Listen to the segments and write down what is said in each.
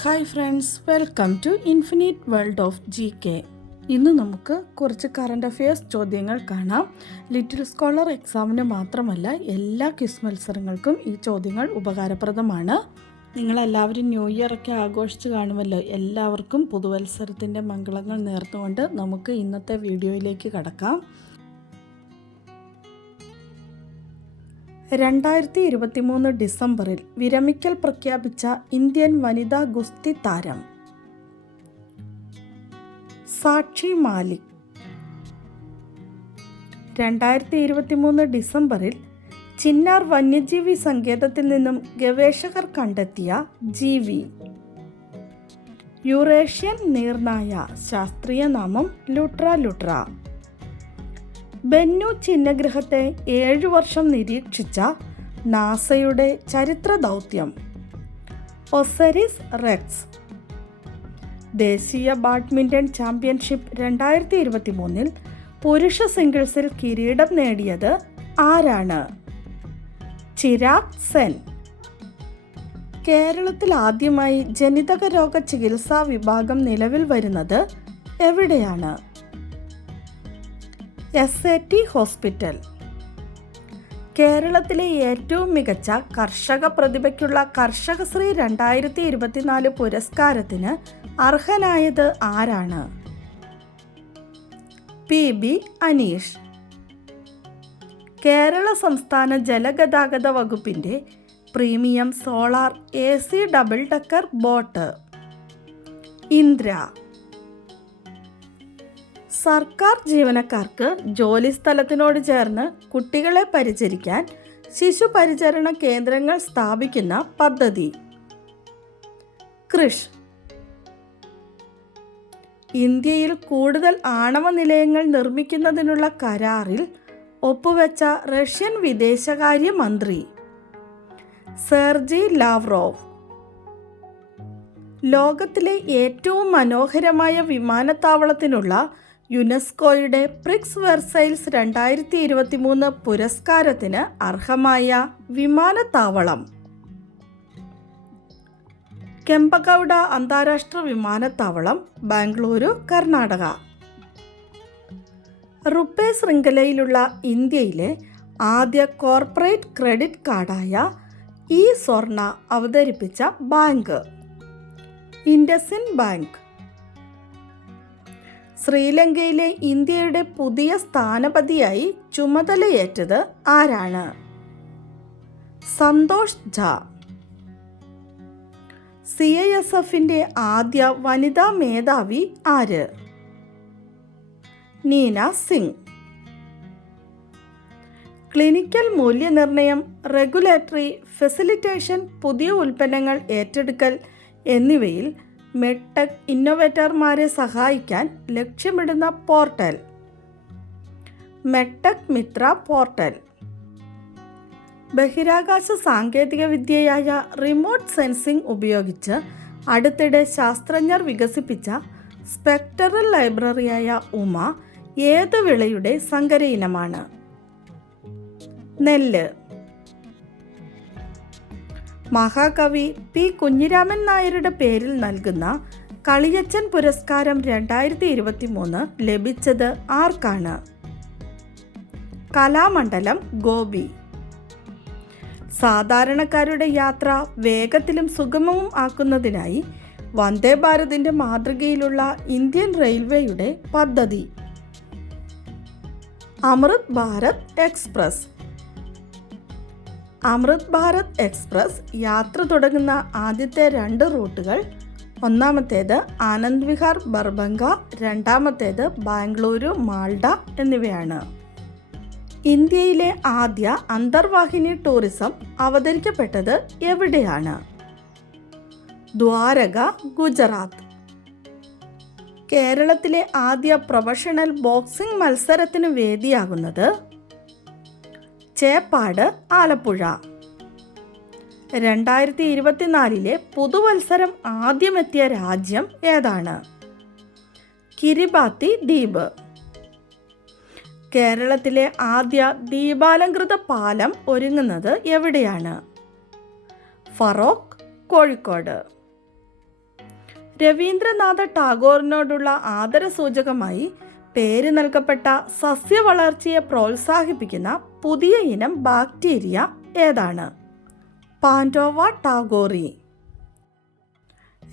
Hi friends welcome to infinite world of G K ഇന്ന് നമുക്ക് കുറച്ച് കറണ്ട് അഫയേഴ്സ് ചോദ്യങ്ങൾ കാണാം. ലിറ്റിൽ സ്കോളർ എക്സാമിന് മാത്രമല്ല എല്ലാ ക്വിസ് മത്സരങ്ങൾക്കും ഈ ചോദ്യങ്ങൾ ഉപകാരപ്രദമാണ്. നിങ്ങളെല്ലാവരും ന്യൂ ഇയർ ഒക്കെ ആഘോഷിച്ച് കാണുമല്ലോ. എല്ലാവർക്കും പുതുവത്സരത്തിന്റെ മംഗളങ്ങൾ നേർന്നുകൊണ്ട് നമുക്ക് ഇന്നത്തെ വീഡിയോയിലേക്ക് കടക്കാം. രണ്ടായിരത്തി ഇരുപത്തി മൂന്ന് ഡിസംബറിൽ വിരമിക്കൽ പ്രഖ്യാപിച്ച ഇന്ത്യൻ വനിതാ ഗുസ്തി താരം. സാക്ഷി മാലിക്. രണ്ടായിരത്തി ഇരുപത്തി മൂന്ന് ഡിസംബറിൽ ചിന്നാർ വന്യജീവി സങ്കേതത്തിൽ നിന്നും ഗവേഷകർ കണ്ടെത്തിയ ജീവി. യുറേഷ്യൻ നീർനായ ശാസ്ത്രീയ നാമം ലുട്ര ലുട്ര. ബെന്നു ചിഹ്നഗ്രഹത്തെ ഏഴു വർഷം നിരീക്ഷിച്ച നാസയുടെ ചരിത്ര ദൗത്യം. Osiris Rex. ദേശീയ ബാഡ്മിന്റൺ ചാമ്പ്യൻഷിപ്പ് രണ്ടായിരത്തി ഇരുപത്തി മൂന്നിൽ പുരുഷ സിംഗിൾസിൽ കിരീടം നേടിയത് ആരാണ്? ചിരാഗ് സെൻ. കേരളത്തിൽ ആദ്യമായി ജനിതക രോഗ ചികിത്സാ വിഭാഗം നിലവിൽ വരുന്നത് എവിടെയാണ്? S A T hospital. കേരളത്തിലെ ഏറ്റവും മികച്ച കർഷക പ്രതിഭയ്ക്കുള്ള കർഷകശ്രീ രണ്ടായിരത്തി ഇരുപത്തിനാല് പുരസ്കാരത്തിന് അർഹനായത് ആരാണ്? പി. ബി. അനീഷ്. കേരള സംസ്ഥാന ജലഗതാഗത വകുപ്പിന്റെ premium solar A C double decker boat. Indra. സർക്കാർ ജീവനക്കാർക്ക് ജോലി സ്ഥലത്തിനോട് ചേർന്ന് കുട്ടികളെ പരിചരിക്കാൻ ശിശു പരിചരണ കേന്ദ്രങ്ങൾ സ്ഥാപിക്കുന്ന പദ്ധതി. കൃഷ്. ഇന്ത്യയിൽ കൂടുതൽ ആണവ നിലയങ്ങൾ നിർമ്മിക്കുന്നതിനുള്ള കരാറിൽ ഒപ്പുവെച്ച റഷ്യൻ വിദേശകാര്യ മന്ത്രി. Sergey Lavrov. ലോകത്തിലെ ഏറ്റവും മനോഹരമായ വിമാനത്താവളത്തിനുള്ള യുനെസ്കോയുടെ പ്രിക്സ് വെർസൈൽസ് രണ്ടായിരത്തി ഇരുപത്തി മൂന്ന് പുരസ്കാരത്തിന് അർഹമായ വിമാനത്താവളം. കെമ്പഗൌഡ അന്താരാഷ്ട്ര വിമാനത്താവളം ബാംഗ്ലൂരു കർണാടക. റുപ്പേ ശൃംഖലയിലുള്ള ഇന്ത്യയിലെ ആദ്യ കോർപ്പറേറ്റ് ക്രെഡിറ്റ് കാർഡായ ഈ സ്വർണ അവതരിപ്പിച്ച ബാങ്ക്. ഇൻഡസിൻ ബാങ്ക്. ശ്രീലങ്കയിലെ ഇന്ത്യയുടെ പുതിയ സ്ഥാനപതിയായി ചുമതലയേറ്റത് ആരാണ്? Santosh Jha. C I S എഫിന്റെ ആദ്യ വനിതാ മേധാവി ആര്? നീന സിംഗ്. ക്ലിനിക്കൽ മൂല്യനിർണയം റെഗുലേറ്ററി ഫെസിലിറ്റേഷൻ പുതിയ ഉൽപ്പന്നങ്ങൾ ഏറ്റെടുക്കൽ എന്നിവയിൽ മെഡ്ടെക് ഇന്നോവേറ്റർമാരെ സഹായിക്കാൻ ലക്ഷ്യമിടുന്ന പോർട്ടൽ മെഡ്ടെക് മിത്ര പോർട്ടൽ ബഹിരാകാശ സാങ്കേതിക വിദ്യയായ റിമോട്ട് സെൻസിംഗ് ഉപയോഗിച്ച് അടുത്തിടെ ശാസ്ത്രജ്ഞർ വികസിപ്പിച്ച സ്പെക്ടറൽ ലൈബ്രറിയായ ഉമ ഏത് വിളയുടെ സങ്കര ഇനമാണ് നെല്ല്. മഹാകവി പി കുഞ്ഞിരാമൻ നായരുടെ പേരിൽ നൽകുന്ന കളിയച്ചൻ പുരസ്കാരം രണ്ടായിരത്തി ഇരുപത്തി മൂന്ന് ലഭിച്ചത് ആർക്കാണ്? കലാമണ്ഡലം ഗോപി. സാധാരണക്കാരുടെ യാത്ര വേഗത്തിലും സുഗമവും ആക്കുന്നതിനായി വന്ദേ ഭാരതിന്റെ മാതൃകയിലുള്ള ഇന്ത്യൻ റെയിൽവേയുടെ പദ്ധതി. അമൃത് ഭാരത് എക്സ്പ്രസ്. അമൃത് ഭാരത് എക്സ്പ്രസ് യാത്ര തുടങ്ങുന്ന ആദ്യത്തെ രണ്ട് റൂട്ടുകൾ. ഒന്നാമത്തേത് ആനന്ദ് വിഹാർ ബർബംഗ രണ്ടാമത്തേത് ബാംഗ്ലൂരു മാൾഡ എന്നിവയാണ്. ഇന്ത്യയിലെ ആദ്യ അന്തർവാഹിനി ടൂറിസം അവതരിക്കപ്പെട്ടത് എവിടെയാണ്? ദ്വാരക ഗുജറാത്ത്. കേരളത്തിലെ ആദ്യ പ്രൊഫഷണൽ ബോക്സിംഗ് മത്സരത്തിന് വേദിയാകുന്നത് ചേപ്പാട് ആലപ്പുഴ. രണ്ടായിരത്തി ഇരുപത്തിനാലിലെ പുതുവത്സരം ആദ്യമെത്തിയ രാജ്യം ഏതാണ്? കിരിബാത്തി ദ്വീപ്. കേരളത്തിലെ ആദ്യ ദീപാലംകൃത പാലം ഒരുങ്ങുന്നത് എവിടെയാണ്? ഫറോക്ക് കോഴിക്കോട്. രവീന്ദ്രനാഥ ടാഗോറിനോടുള്ള ആദരസൂചകമായി പേര് നൽകപ്പെട്ട സസ്യവളർച്ചയെ പ്രോത്സാഹിപ്പിക്കുന്ന പുതിയ ഇനം ബാക്ടീരിയ ഏതാണ്? പാൻഡോവ ടാഗോറി.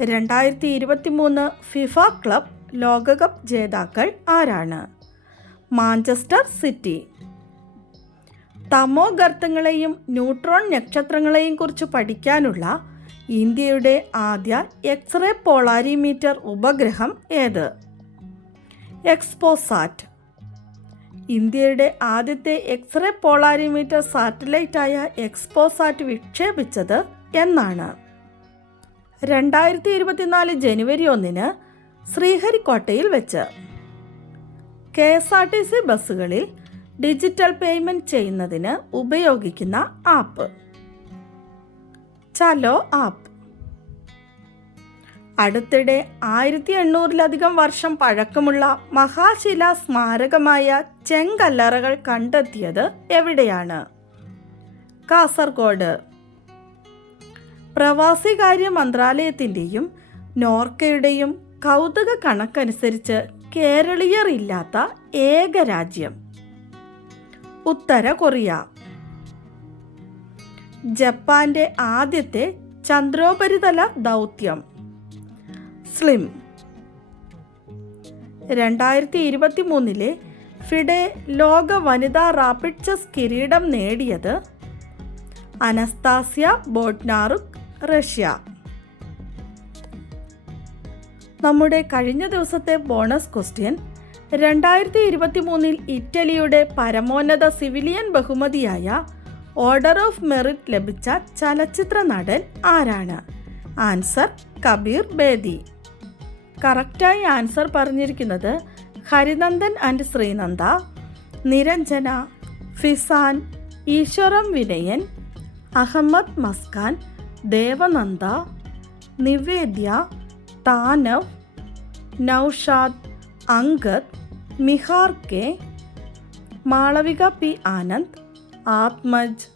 രണ്ടായിരത്തി ഇരുപത്തി മൂന്ന് ഫിഫ ക്ലബ് ലോകകപ്പ് ജേതാക്കൾ ആരാണ്? Manchester City. തമോ ഗർത്തങ്ങളെയും ന്യൂട്രോൺ നക്ഷത്രങ്ങളെയും കുറിച്ച് പഠിക്കാനുള്ള ഇന്ത്യയുടെ ആദ്യ എക്സ്റേ പോളാരിമീറ്റർ ഉപഗ്രഹം ഏത്? എക്സ്പോസാറ്റ് ഇന്ത്യയുടെ ആദ്യത്തെ എക്സ്റേ പോളാരിമീറ്റർ സാറ്റലൈറ്റായ എക്സ്പോസാറ്റ് വിക്ഷേപിച്ചത് എന്നാണ്. രണ്ടായിരത്തി ഇരുപത്തിനാല് ജനുവരി ഒന്നിന് ശ്രീഹരിക്കോട്ടയിൽ വെച്ച്. K S R T C ബസ്സുകളിൽ ഡിജിറ്റൽ പേയ്മെന്റ് ചെയ്യുന്നതിന് ഉപയോഗിക്കുന്ന ആപ്പ്. ചലോ ആപ്പ്. അടുത്തിടെ ആയിരത്തി എണ്ണൂറിലധികം വർഷം പഴക്കമുള്ള മഹാശില സ്മാരകമായ ചെങ്കല്ലറകൾ കണ്ടെത്തിയത് എവിടെയാണ്? കാസർഗോഡ്. പ്രവാസികാര്യ മന്ത്രാലയത്തിന്റെയും നോർക്കയുടെയും കൗതുക കണക്കനുസരിച്ച് കേരളീയർ ഇല്ലാത്ത ഏക രാജ്യം. ഉത്തര കൊറിയ. ജപ്പാന്റെ ആദ്യത്തെ ചന്ദ്രോപരിതല ദൗത്യം. സ്ലിം രണ്ടായിരത്തി ഇരുപത്തി മൂന്നിലെ ഫിഡെ ലോക വനിതാ റാപ്പിഡ് ചെസ് കിരീടം നേടിയത് അനസ്താസ്യ ബോട്ട്നാറുക് റഷ്യ. നമ്മുടെ കഴിഞ്ഞ ദിവസത്തെ ബോണസ് ക്വസ്റ്റ്യൻ രണ്ടായിരത്തി ഇരുപത്തി മൂന്നിൽ ഇറ്റലിയുടെ പരമോന്നത സിവിലിയൻ ബഹുമതിയായ ഓർഡർ ഓഫ് മെറിറ്റ് ലഭിച്ച ചലച്ചിത്ര നടൻ ആരാണ്? ആൻസർ കബീർ ബേദി. കറക്റ്റായി ആൻസർ പറഞ്ഞിരിക്കുന്നത് Harinandan and Sreenanda Niranjana Fizan Eswaram Vinayan Ahammed Muskan Devananda Nivedya Thanav Noushad Angad Mihar K Malavika P Anand Athmaj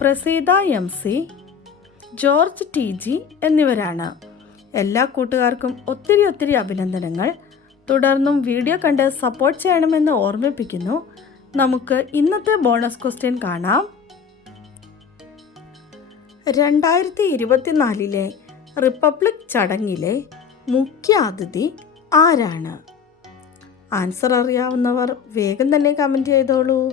Praseetha M C George T G എന്നിവരാണ്. എല്ലാ കൂട്ടുകാർക്കും ഒത്തിരി ഒത്തിരി അഭിനന്ദനങ്ങൾ. തുടർന്നും വീഡിയോ കണ്ട് സപ്പോർട്ട് ചെയ്യണമെന്ന് ഓർമ്മിപ്പിക്കുന്നു. നമുക്ക് ഇന്നത്തെ ബോണസ് ക്വസ്റ്റ്യൻ കാണാം. രണ്ടായിരത്തി ഇരുപത്തിനാലിലെ റിപ്പബ്ലിക് ചടങ്ങിലെ മുഖ്യ അതിഥി ആരാണ്? ആൻസർ അറിയാവുന്നവർ വേഗം തന്നെ കമന്റ് ചെയ്തോളൂ.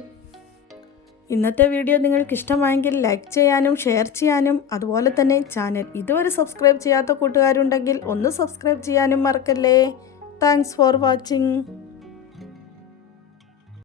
ഇന്നത്തെ വീഡിയോ നിങ്ങൾക്ക് ഇഷ്ടമായെങ്കിൽ ലൈക്ക് ചെയ്യാനും ഷെയർ ചെയ്യാനും അതുപോലെ തന്നെ ചാനൽ ഇതുവരെ സബ്സ്ക്രൈബ് ചെയ്യാത്ത കൂട്ടുകാരുണ്ടെങ്കിൽ ഒന്ന് സബ്സ്ക്രൈബ് ചെയ്യാനും മറക്കല്ലേ. Thanks for watching